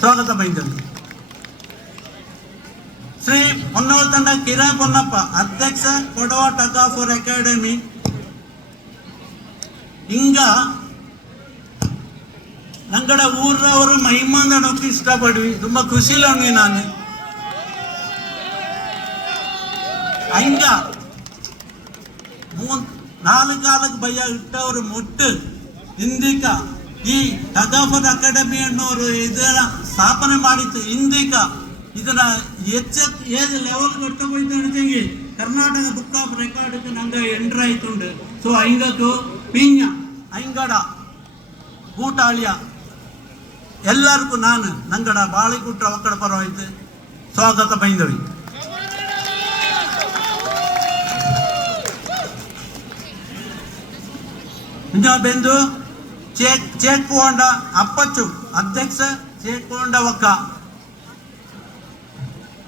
ಸ್ವಾಗತ ಬೈದರು. ಶ್ರೀ ಹೊನ್ನೋಳ ತಂಡ ಕಿರಣ್ ಪೊನ್ನಪ್ಪ, ಅಧ್ಯಕ್ಷ Kodava tug of war academy. ಹಿಂಗ ನಂಗಡ ಊರವರು ಮಹಿಮಾಂದ ನೋಕಿ ಇಷ್ಟಪಡ್ವಿ, ತುಂಬಾ ಖುಷಿಲೋಣ್ವಿ ನಾನು. ಹಂಗ 4 ಕಾಲಕ್ಕೆ ಭಯ ಇಟ್ಟವರು ಮುಟ್ಟು ಇಂದಿಕ ಈ ಟಗ್ ಆಫ್ ವಾರ್ ಅಕಾಡೆಮಿ ಅನ್ನೋರು ಇದರ ಸ್ಥಾಪನೆ ಮಾಡಿತ್ತು. ಇಂದಿಕ ಇದನ್ನ ಏಜ್ ಲೆವೆಲ್ ಕೊಟ್ಟೋಯ್ತು. ಕರ್ನಾಟಕ ಬುಕ್ ಆಫ್ ರೆಕಾರ್ಡ್ಗೆ ನಂಗೆ ಎಂಟ್ರ್ ಆಯ್ತುಂಡು. ಸೊ ಐಂಗಕ್ಕೂ ಪಿಂಜ ಐಂಗಡ ಕೂಟಾಳಿಯ ಎಲ್ಲರಿಗೂ ನಾನು ನಂಗಡ ಬಾಳಿಕುಟ್ರ ಒಕ್ಕಡ ಪರವಾಯ್ತು ಸ್ವಾಗತ ಬೈಂದವಿ. ಬೆಂದು ಚೇಕ್ಕೋಂಡ ಅಪ್ಪಚ್ಚು, ಅಧ್ಯಕ್ಷ ಚೇಕ್ಕೋಂಡ ಒಕ್ಕ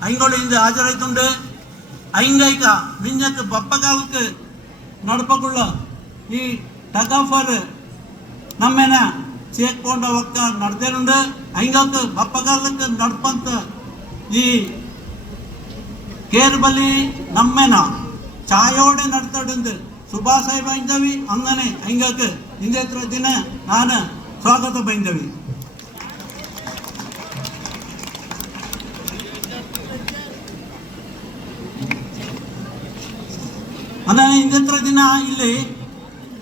ಐಂಗೋಳಿಂದ ಹಾಜರಾಯ್ತುಂಡು. ಐಂಗೈಕ ಮಿಂಜಕ್ಕೆ ಬಪ್ಪಗಾಲಕ್ಕೆ ನಡ್ಪಗುಳ್ಳ ಈ ಟಗ್ ಆಫ್ ವಾರ್ ನಮ್ಮೇನ ಚೇಕ್ಕೋಂಡ ಒಕ್ಕ ನಡ್ದೇನುಂಡು. ಐಂಗಕ್ಕೆ ಬಪ್ಪಗಾಲಕ್ಕೆ ನಡ್ಪಂತ ಈ ಕೇರ್ಬಲಿ ನಮ್ಮೇನ ಚಾಯೋಡೆ ನಡ್ತಾಡುಂದು ಸುಭಾಸಾಯ ಬೈಂದವಿ. ಅಂಗನೆ ಐಂಗಕ್ಕೆ ಹಿಂದೇತ್ರ ದಿನ ನಾನು ಸ್ವಾಗತ ಬೈಂದವಿ. ಹಿಂದೇತ್ರ ದಿನ ಇಲ್ಲಿ